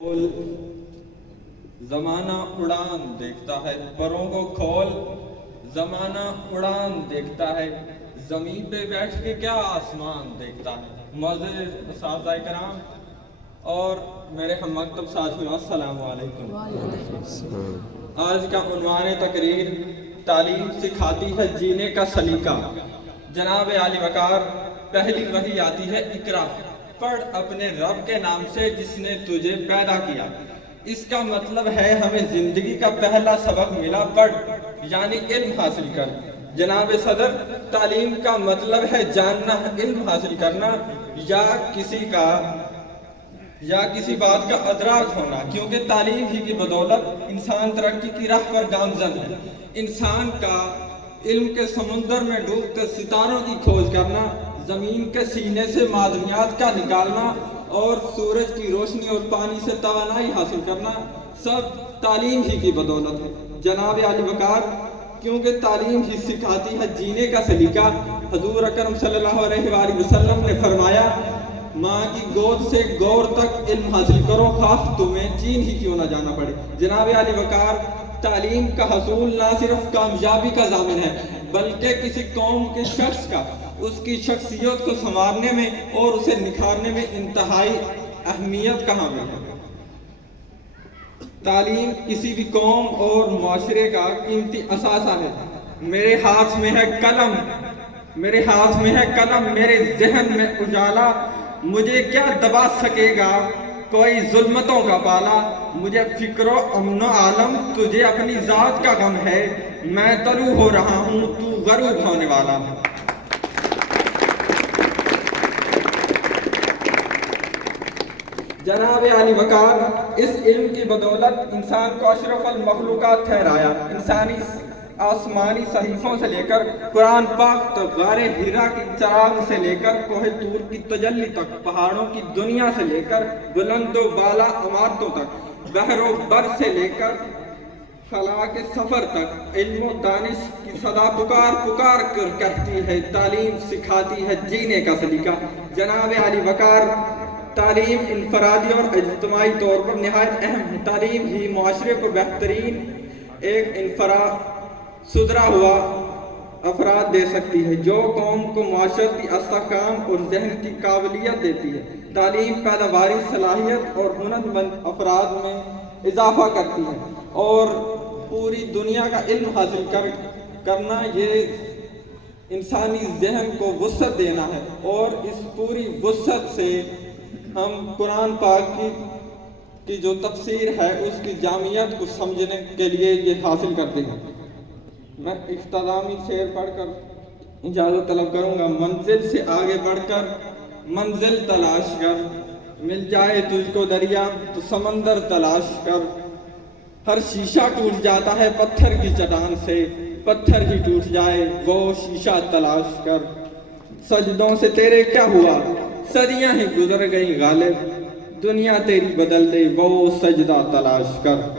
کھول زمانہ اڑان دیکھتا ہے، پروں کو کھول زمانہ اڑان دیکھتا ہے، زمین پہ بیٹھ کے کیا آسمان دیکھتا ہے۔ معزز اساتذہ کرام اور میرے ہم مکتب ساتھیوں، السلام علیکم۔ آج کا عنوان تقریر تعلیم سکھاتی ہے جینے کا سلیقہ۔ جناب عالی وقار، پہلی وحی آتی ہے اقرا، پڑھ اپنے رب کے نام سے جس نے تجھے پیدا کیا۔ اس کا مطلب ہے ہمیں زندگی کا پہلا سبق ملا، پڑھ یعنی علم حاصل کر۔ جناب صدر، تعلیم کا مطلب ہے جاننا، علم حاصل کرنا یا کسی بات کا ادراک ہونا، کیونکہ تعلیم ہی کی بدولت انسان ترقی کی راہ پر گامزن ہے۔ انسان کا علم کے سمندر میں ڈوب کر ستاروں کی کھوج کرنا، زمین کے سینے سے معدنیات کا نکالنا اور سورج کی روشنی اور پانی سے توانائی حاصل کرنا سب تعلیم ہی کی بدولت ہے۔ جناب عالی وقار، کیونکہ تعلیم ہی سکھاتی ہے جینے کا سلیقہ۔ حضور اکرم صلی اللہ علیہ وآلہ وسلم نے فرمایا، ماں کی گود سے گور تک علم حاصل کرو، خواہ تمہیں چین ہی کیوں نہ جانا پڑے۔ جناب عالی وقار، تعلیم کا حصول نہ صرف کامیابی کا ضامن ہے بلکہ کسی قوم کے شخص کا اس کی شخصیت کو سنوارنے میں اور اسے نکھارنے میں انتہائی اہمیت کا حامل ہے۔ تعلیم کسی بھی قوم اور معاشرے کا قیمتی اثاثہ ہے۔ میرے ہاتھ میں ہے قلم، میرے ذہن میں اجالا، مجھے کیا دبا سکے گا کوئی ظلمتوں کا پالا۔ مجھے فکر و امن و عالم، تجھے اپنی ذات کا غم ہے، میں طلوع ہو رہا ہوں، تو غروب ہونے والا ہے۔ جناب عالی وقار، اس علم کی بدولت انسان کو اشرف المخلوقات ٹھہرایا۔ آسمانی صحیفوں سے لے کر قرآن پاک تک، غار ہیرا کی چراغ سے لے کر کوہ طور کی تجلی تک، پہاڑوں کی دنیا سے لے کر بلند و بالا عمارتوں تک، بحر و بر سے لے کر خلا کے سفر تک، علم و دانش کی صدا پکار کر کہتی ہے، تعلیم سکھاتی ہے جینے کا سلیقہ۔ جناب عالی وقار، تعلیم انفرادی اور اجتماعی طور پر نہایت اہم ہے۔ تعلیم ہی معاشرے کو بہترین ایک سدھرا ہوا افراد دے سکتی ہے، جو قوم کو معاشرتی استحکام اور ذہن کی قابلیت دیتی ہے۔ تعلیم پیداواری صلاحیت اور ہنر مند افراد میں اضافہ کرتی ہے اور پوری دنیا کا علم حاصل کرنا یہ انسانی ذہن کو وسعت دینا ہے، اور اس پوری وسعت سے ہم قرآن پاک کی جو تفسیر ہے اس کی جامعیت کو سمجھنے کے لیے یہ حاصل کرتے ہیں۔ میں اختتامی شعر پڑھ کر اجازت طلب کروں گا۔ منزل سے آگے بڑھ کر منزل تلاش کر، مل جائے تجھ کو دریا تو سمندر تلاش کر۔ ہر شیشہ ٹوٹ جاتا ہے پتھر کی چٹان سے، پتھر ہی ٹوٹ جائے وہ شیشہ تلاش کر۔ سجدوں سے تیرے کیا ہوا، صدیاں ہی گزر گئی غالب، دنیا تیری بدل دے وہ سجدہ تلاش کر۔